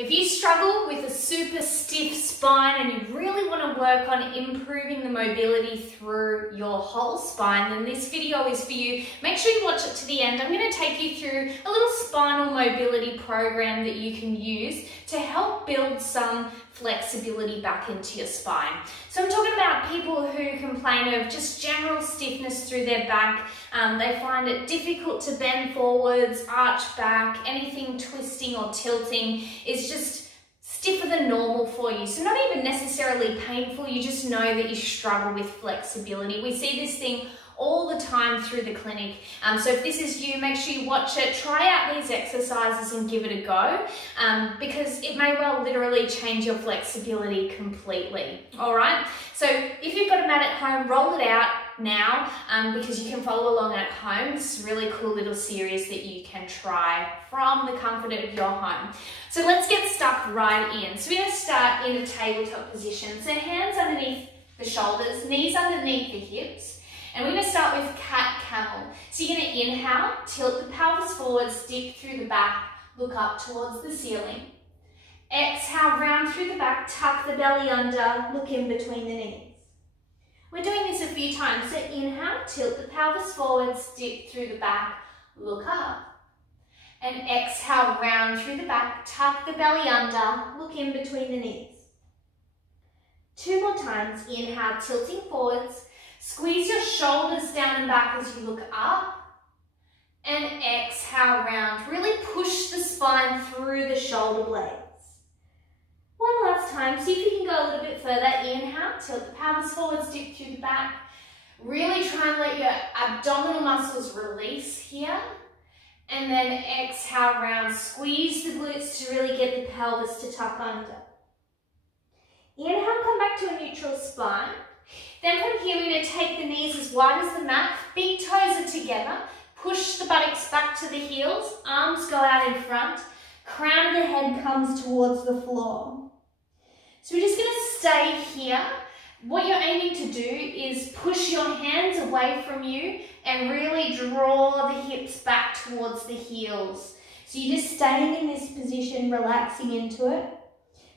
If you struggle with a super stiff spine and you really want to work on improving the mobility through your whole spine, then this video is for you. Make sure you watch it to the end. I'm going to take you through a little spinal mobility program that you can use to help build some flexibility back into your spine. So I'm talking about people who complain of just general stiffness through their back. They find it difficult to bend forwards, arch back, anything twisting or tilting is just stiffer than normal for you. So not even necessarily painful, you just know that you struggle with flexibility. We see this thing all the time through the clinic. So if this is you, make sure you watch it, try out these exercises and give it a go, because it may well literally change your flexibility completely. All right, so if you've got a mat at home, roll it out now, because you can follow along at home. It's a really cool little series that you can try from the comfort of your home. So let's get stuck right in. So we're going to start in a tabletop position. So hands underneath the shoulders, knees underneath the hips. And we're going to start with cat-camel. So you're going to inhale, tilt the pelvis forwards, dip through the back, look up towards the ceiling. Exhale, round through the back, tuck the belly under, look in between the knees. We're doing this a few times. So inhale, tilt the pelvis forwards, dip through the back, look up. And exhale, round through the back, tuck the belly under, look in between the knees. Two more times. Inhale, tilting forwards. Squeeze your shoulders down and back as you look up, and exhale round. Really push the spine through the shoulder blades. One last time, see if you can go a little bit further. Inhale, tilt the pelvis forwards, dip through the back. Really try and let your abdominal muscles release here. And then exhale round. Squeeze the glutes to really get the pelvis to tuck under. Inhale, come back to a neutral spine. Then from here, we're going to take the knees as wide as the mat, big toes are together, push the buttocks back to the heels, arms go out in front, crown of the head comes towards the floor. So we're just going to stay here. What you're aiming to do is push your hands away from you and really draw the hips back towards the heels. So you're just staying in this position, relaxing into it.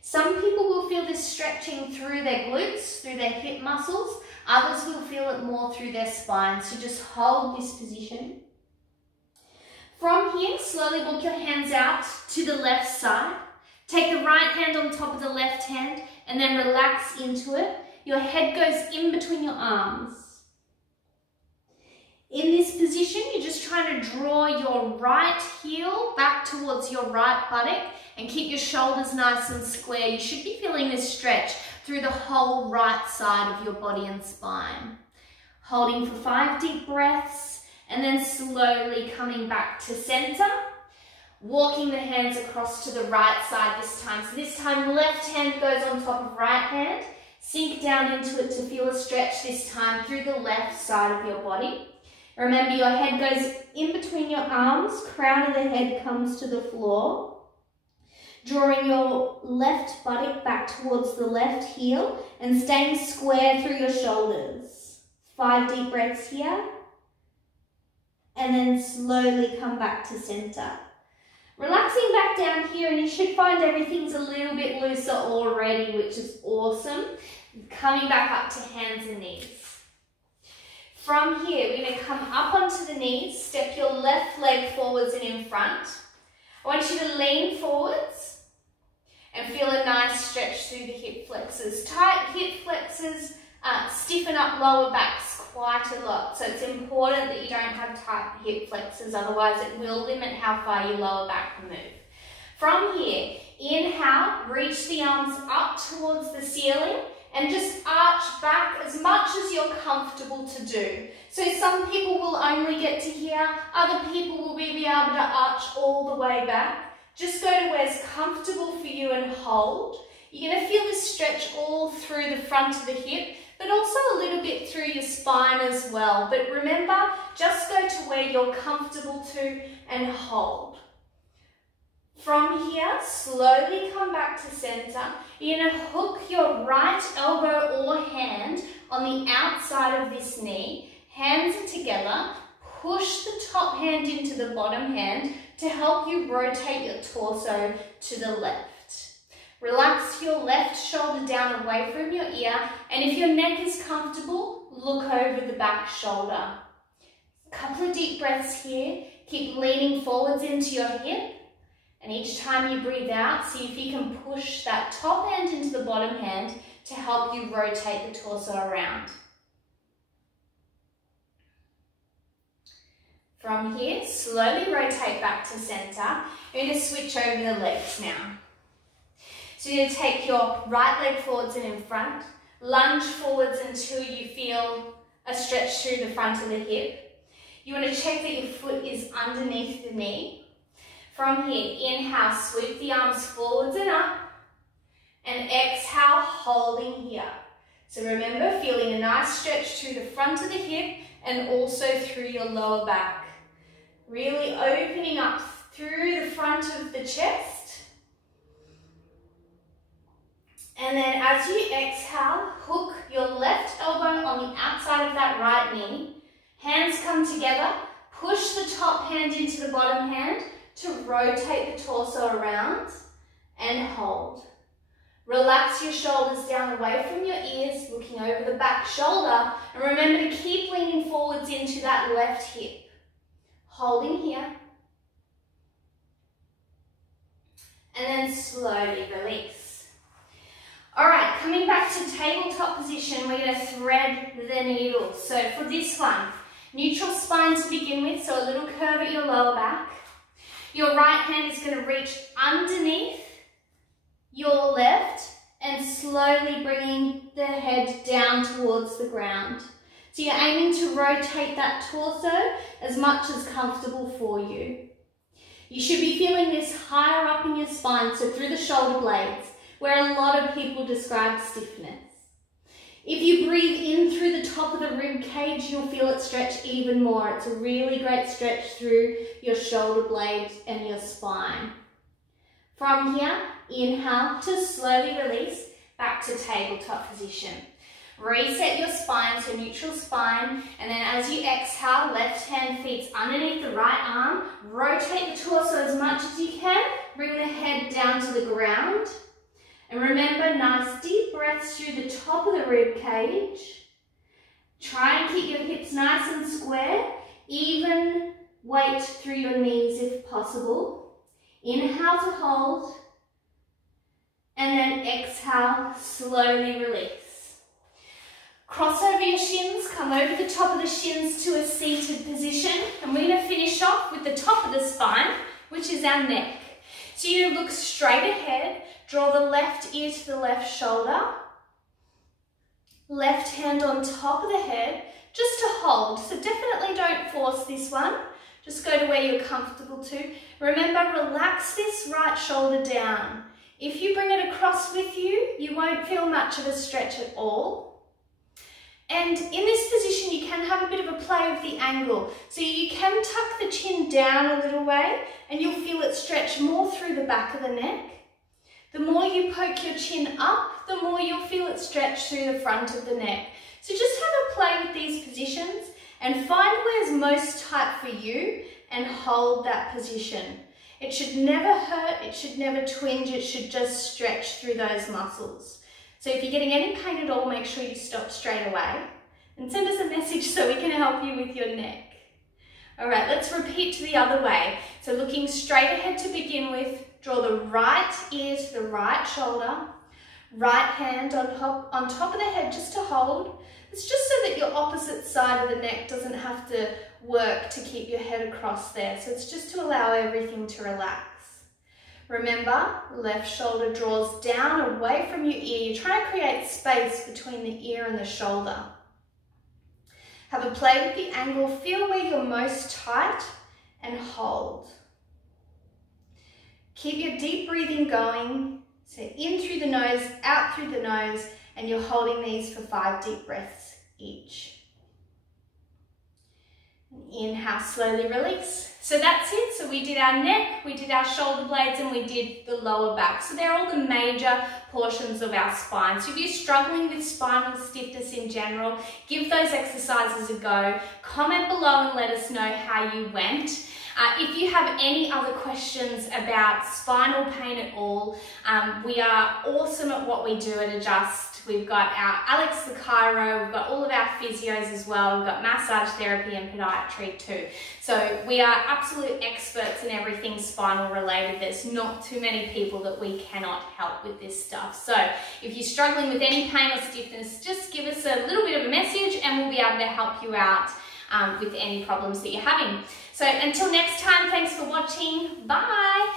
Some people will feel this stretching through their glutes, through their hip muscles. Others will feel it more through their spine. So just hold this position. From here, slowly walk your hands out to the left side. Take the right hand on top of the left hand and then relax into it. Your head goes in between your arms. In this position, you're just trying to draw your right heel back towards your right buttock and keep your shoulders nice and square. You should be feeling this stretch through the whole right side of your body and spine. Holding for 5 deep breaths and then slowly coming back to center. Walking the hands across to the right side this time. So this time left hand goes on top of right hand. Sink down into it to feel a stretch this time through the left side of your body. Remember, your head goes in between your arms, crown of the head comes to the floor. Drawing your left buttock back towards the left heel and staying square through your shoulders. 5 deep breaths here. And then slowly come back to center. Relaxing back down here, and you should find everything's a little bit looser already, which is awesome. Coming back up to hands and knees. From here, we're going to come up onto the knees, step your left leg forwards and in front. I want you to lean forwards and feel a nice stretch through the hip flexors. Tight hip flexors stiffen up lower backs quite a lot, so it's important that you don't have tight hip flexors, otherwise it will limit how far your lower back can move. From here, inhale, reach the arms up towards the ceiling and just arch back as much as you're comfortable to do. So some people will only get to here, other people will be able to arch all the way back. Just go to where's comfortable for you and hold. You're going to feel this stretch all through the front of the hip, but also a little bit through your spine as well. But remember, just go to where you're comfortable to and hold. From here, slowly come back to center. You're going to hook your right elbow or hand on the outside of this knee. Hands are together. Push the top hand into the bottom hand to help you rotate your torso to the left. Relax your left shoulder down away from your ear, and if your neck is comfortable, look over the back shoulder. A couple of deep breaths here. Keep leaning forwards into your hip, and each time you breathe out, see if you can push that top hand into the bottom hand to help you rotate the torso around. From here, slowly rotate back to center. You're going to switch over the legs now. So you're going to take your right leg forwards and in front, lunge forwards until you feel a stretch through the front of the hip. You want to check that your foot is underneath the knee. From here, inhale, sweep the arms forwards and up, and exhale, holding here. So remember, feeling a nice stretch through the front of the hip and also through your lower back. Really opening up through the front of the chest. And then as you exhale, hook your left elbow on the outside of that right knee. Hands come together, push the top hand into the bottom hand to rotate the torso around and hold. Relax your shoulders down away from your ears, looking over the back shoulder, and remember to keep leaning forwards into that left hip. Holding here, and then slowly release. All right, coming back to tabletop position, we're going to thread the needle. So for this one, neutral spine to begin with, so a little curve at your lower back. Your right hand is going to reach underneath your left and slowly bringing the head down towards the ground. So you're aiming to rotate that torso as much as comfortable for you. You should be feeling this higher up in your spine, so through the shoulder blades, where a lot of people describe stiffness. If you breathe in through the top of the rib cage, you'll feel it stretch even more. It's a really great stretch through your shoulder blades and your spine. From here, inhale to slowly release back to tabletop position. Reset your spine, so neutral spine, and then as you exhale, left hand feet's underneath the right arm, rotate the torso as much as you can, bring the head down to the ground, and remember, nice deep breaths through the top of the rib cage. Try and keep your hips nice and square, even weight through your knees if possible. Inhale to hold, and then exhale, slowly release. Cross over your shins, come over the top of the shins to a seated position, and we're going to finish off with the top of the spine, which is our neck. So you look straight ahead, draw the left ear to the left shoulder, left hand on top of the head, just to hold. So definitely don't force this one, just go to where you're comfortable to. Remember, relax this right shoulder down. If you bring it across with you, you won't feel much of a stretch at all. And in this position, you can have a bit of a play with the angle. So you can tuck the chin down a little way and you'll feel it stretch more through the back of the neck. The more you poke your chin up, the more you'll feel it stretch through the front of the neck. So just have a play with these positions and find where's most tight for you and hold that position. It should never hurt, it should never twinge, it should just stretch through those muscles. So if you're getting any pain at all, make sure you stop straight away and send us a message so we can help you with your neck. All right, let's repeat to the other way. So looking straight ahead to begin with, draw the right ear to the right shoulder, right hand on top of the head just to hold. It's just so that your opposite side of the neck doesn't have to work to keep your head across there. So it's just to allow everything to relax. Remember, left shoulder draws down away from your ear. You're trying to create space between the ear and the shoulder. Have a play with the angle, feel where you're most tight and hold. Keep your deep breathing going. So in through the nose, out through the nose, and you're holding these for 5 deep breaths each. Inhale, slowly release. So that's it. So we did our neck, we did our shoulder blades, and we did the lower back. So they're all the major portions of our spine. So if you're struggling with spinal stiffness in general, give those exercises a go. Comment below and let us know how you went. If you have any other questions about spinal pain at all, we are awesome at what we do at Adjust. We've got our Alex the Chiro, we've got all of our physios as well, we've got massage therapy and podiatry too. So we are absolute experts in everything spinal related. There's not too many people that we cannot help with this stuff. So if you're struggling with any pain or stiffness, just give us a little bit of a message and we'll be able to help you out with any problems that you're having. So until next time, thanks for watching. Bye.